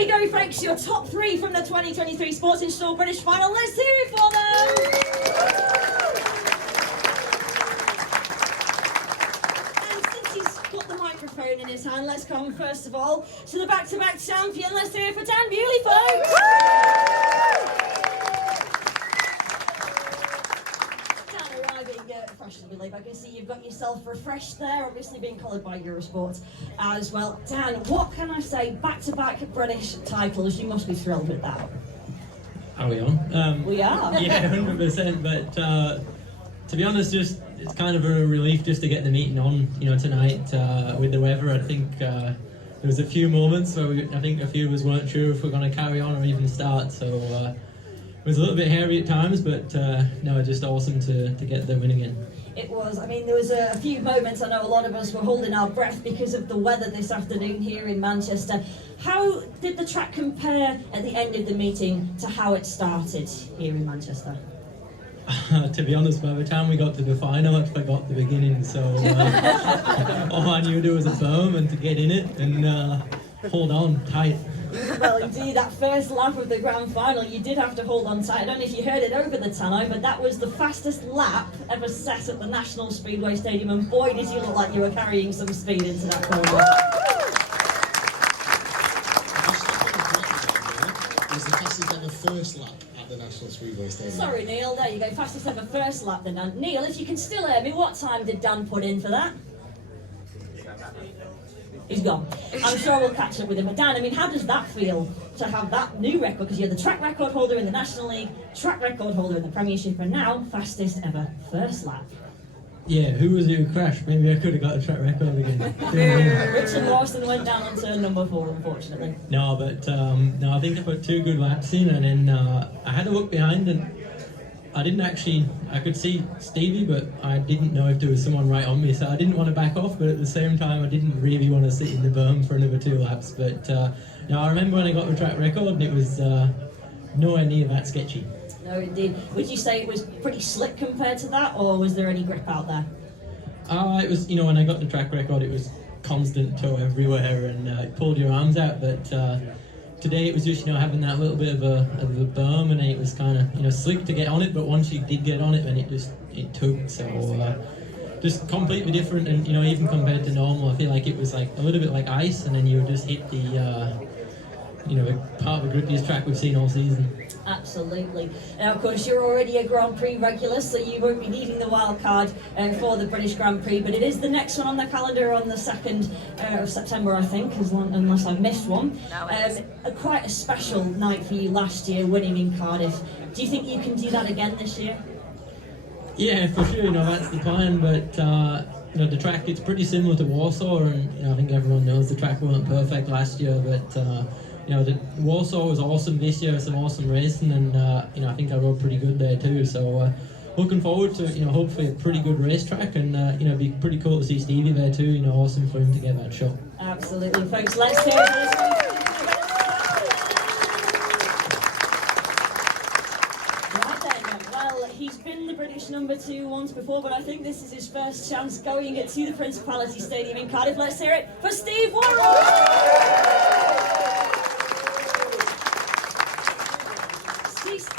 we go, folks. Your top three from the 2023 Sports in Store British Final. Let's hear it for them. And since he's got the microphone in his hand, let's come first of all to the back-to-back champion. Let's hear it for Dan Bewley, folks. Dan, arriving fresh as we leave. I can see you've got yourself refreshed there, obviously being coloured by Eurosport as well. Dan, what can I say? Back-to-back British titles. You must be thrilled with that. Are we on? We are. Yeah, 100%. But to be honest, it's kind of a relief just to get the meeting on, tonight with the weather. I think there was a few moments where I think a few of us weren't sure if we're going to carry on or even start. So it was a little bit hairy at times, but no, just awesome to get the win again. It was. I mean, there was a few moments, I know a lot of us were holding our breath because of the weather this afternoon here in Manchester. How did the track compare at the end of the meeting to how it started here in Manchester? To be honest, by the time we got to the final, I forgot the beginning, so all I knew to do was a berm and to get in it and hold on tight. Well, indeed, that first lap of the grand final, you did have to hold on tight. I don't know if you heard it over the tannoy, but that was the fastest lap ever set at the National Speedway Stadium, and boy, did you look like you were carrying some speed into that corner. It was the fastest ever first lap at the National Speedway Stadium. Sorry, Neil, there you go, fastest ever first lap then. And Neil, if you can still hear me, what time did Dan put in for that? He's gone. I'm sure we'll catch up with him. But Dan, I mean, how does that feel to have that new record? Because you're the track record holder in the National League, track record holder in the Premiership, and now fastest ever first lap. Yeah, who was it who crashed? Maybe I could have got a track record again. Richard Lawson went down on turn number 4, unfortunately. No, but no, I think I put 2 good laps in, and then I had to look behind, and I didn't actually, I could see Stevie, but I didn't know if there was someone right on me, so I didn't want to back off, but at the same time I didn't really want to sit in the berm for another 2 laps. But no, I remember when I got the track record, and it was nowhere near that sketchy. No, indeed. Would you say it was pretty slick compared to that, or was there any grip out there? It was, when I got the track record, it was constant toe everywhere, and it pulled your arms out, but today it was just, having that little bit of a berm, and it was kind of, slick to get on it, but once you did get on it, then it took, so just completely different, and, even compared to normal, I feel like it was like a little bit like ice, and then you just hit the, part of the grippiest track we've seen all season. Absolutely. Now, of course, you're already a Grand Prix regular, so you won't be needing the wild card for the British Grand Prix, but it is the next one on the calendar on the 2nd of September, I think, unless I missed one. Quite a special night for you last year, winning in Cardiff. Do you think you can do that again this year? Yeah, for sure, that's the plan, but the track, it's pretty similar to Warsaw, and I think everyone knows the track wasn't perfect last year, but the Warsaw was awesome this year, some awesome racing, and I think I rode pretty good there too. So looking forward to hopefully a pretty good racetrack, and it'd be pretty cool to see Stevie there too. Awesome for him to get that shot. Absolutely, folks. Let's hear it. Right then. Well, he's been the British number 2 once before, but I think this is his first chance going to the Principality Stadium in Cardiff. Let's hear it for Steve Worrall.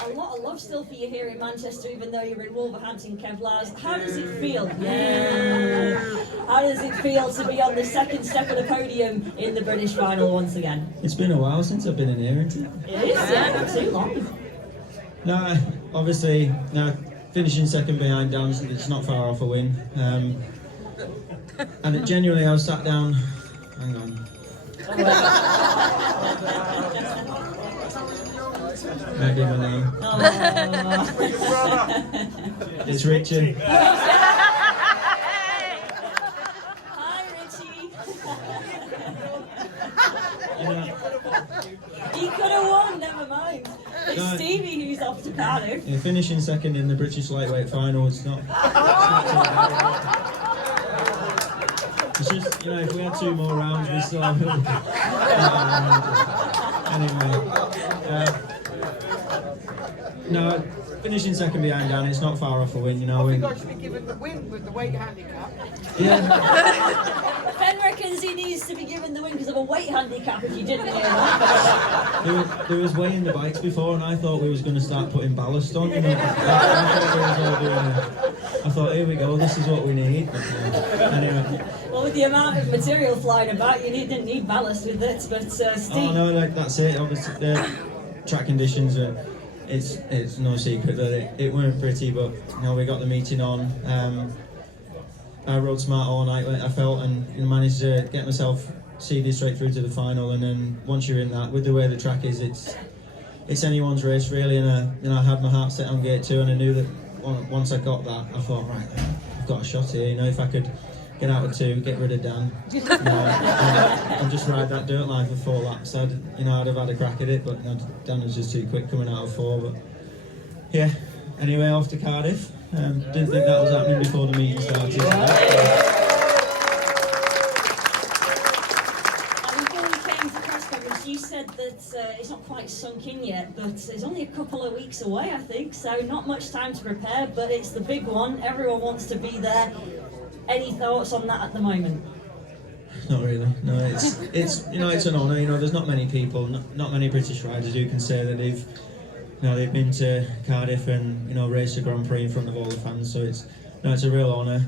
A lot of love still for you here in Manchester, even though you're in Wolverhampton, Kevlars. How does it feel? Yeah. How does it feel to be on the second step of the podium in the British final once again? It's been a while since I've been in here, isn't it? It is, yeah, not too long. No, obviously, finishing second behind Dan, it's not far off a win. And genuinely, I was sat down. Hang on. Maybe my name. It's Richie. Hi, Richie. He could have won, never mind. It's Stevie who's off to Cardiff. Finishing second in the British lightweight final, it's not too bad. It's just, if we had 2 more rounds, we still have anyway. No, finishing second behind Dan, it's not far off a win, I think I should be given the win with the weight handicap. Yeah. Ben reckons he needs to be given the win because of a weight handicap, if you didn't hear that. There was weighing the bikes before, and I thought we was going to start putting ballast on. You know, I thought, here we go, this is what we need. But, anyway. Well, with the amount of material flying about, you didn't need ballast with it. But Steve, Oh no, like that's it. Obviously, the track conditions are. It's no secret that it weren't pretty, but you know we got the meeting on. I rode smart all night, I felt, and managed to get myself seeded straight through to the final. And then once you're in that, with the way the track is, it's anyone's race really. And I had my heart set on gate 2, and I knew that once I got that, I thought, right, I've got a shot here. You know, if I could get out of 2, get rid of Dan, and just ride that dirt line for 4 laps, I'd have had a crack at it. But Dan was just too quick coming out of 4. But yeah, anyway, off to Cardiff. Didn't think that was happening before the meeting started. Before you came to press conference, you said that it's not quite sunk in yet, but it's only a couple of weeks away, I think. So not much time to prepare, but it's the big one. Everyone wants to be there. Any thoughts on that at the moment? Not really. No, it's an honour. You know, there's not many people, not many British riders who can say that they've been to Cardiff and raced a Grand Prix in front of all the fans. So it's a real honour.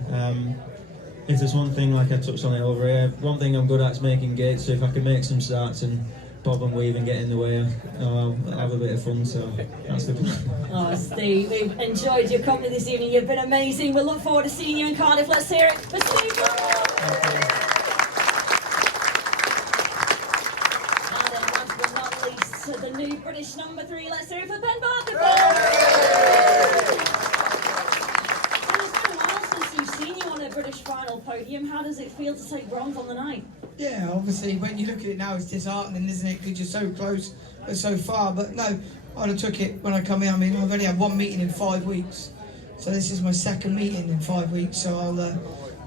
If there's one thing, like I touched on it over here, one thing I'm good at is making gates. So if I can make some starts and bob and weave and get in the way, I'll have a bit of fun. So that's the plan. Oh, Steve, we've enjoyed your company this evening. You've been amazing. We look forward to seeing you in Cardiff. Let's hear it for Steven Worrall. And then last but not least, the new British number 3. Let's hear it for Ben Barker. It's been a while since you've seen you on a British final podium. How does it feel to take bronze on the night? Yeah, obviously, when you look at it now, it's disheartening, isn't it? Because you're so close, but so far. But no, I'd have took it when I come in. I mean, I've only had 1 meeting in 5 weeks. So this is my 2nd meeting in 5 weeks. So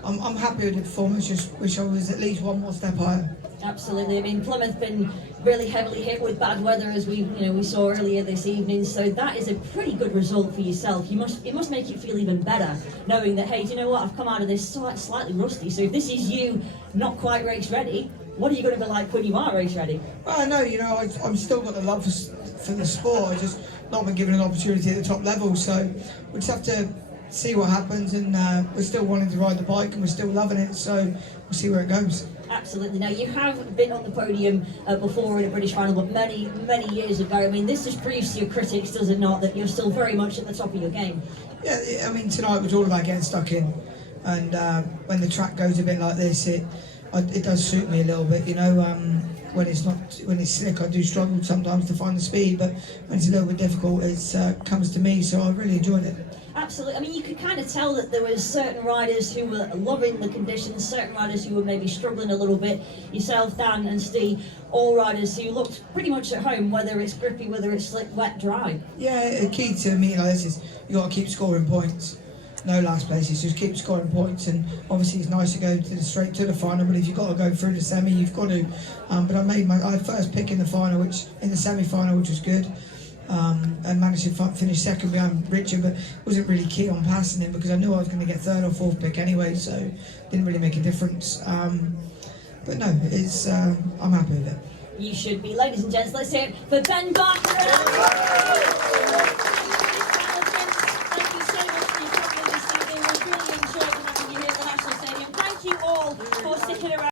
I'm happy with the performance. Just wish I was at least 1 more step higher. Absolutely. I mean, Plymouth's been really heavily hit with bad weather, as we saw earlier this evening. So that is a pretty good result for yourself. It must make you feel even better, knowing that, hey, do you know what? I've come out of this slightly rusty. So if this is you not quite race ready, what are you going to be like when you are race ready? Well, I know, I'm still got the love for the sport. I just not been given an opportunity at the top level. So we just have to see what happens. And we're still wanting to ride the bike, and we're still loving it. So we'll see where it goes. Absolutely. Now, you have been on the podium before in a British final, but many, many years ago. I mean, this just proves to your critics, does it not, that you're still very much at the top of your game? Yeah, I mean, tonight was all about getting stuck in. And when the track goes a bit like this, it does suit me a little bit, when it's slick, I do struggle sometimes to find the speed, but when it's a little bit difficult, it comes to me, so I really enjoyed it. Absolutely. I mean, you could kind of tell that there was certain riders who were loving the conditions, certain riders who were maybe struggling a little bit. Yourself, Dan and Steve, all riders who looked pretty much at home, whether it's grippy, whether it's slick, wet, dry. Yeah, the key to a meeting like this is you got to keep scoring points. No last places, just keep scoring points, and obviously it's nice to go straight to the final, but if you've got to go through the semi, you've got to. But I made my first pick in the final, in the semi-final, which was good. And managed to finish 2nd behind Richard, but wasn't really keen on passing him because I knew I was going to get 3rd or 4th pick anyway, so didn't really make a difference. But no, I'm happy with it. You should be. Ladies and gents, let's hear it for Ben Barker. Thank you so much for your company this evening. We really enjoyed having you here at the National Stadium. Thank you all for sticking around.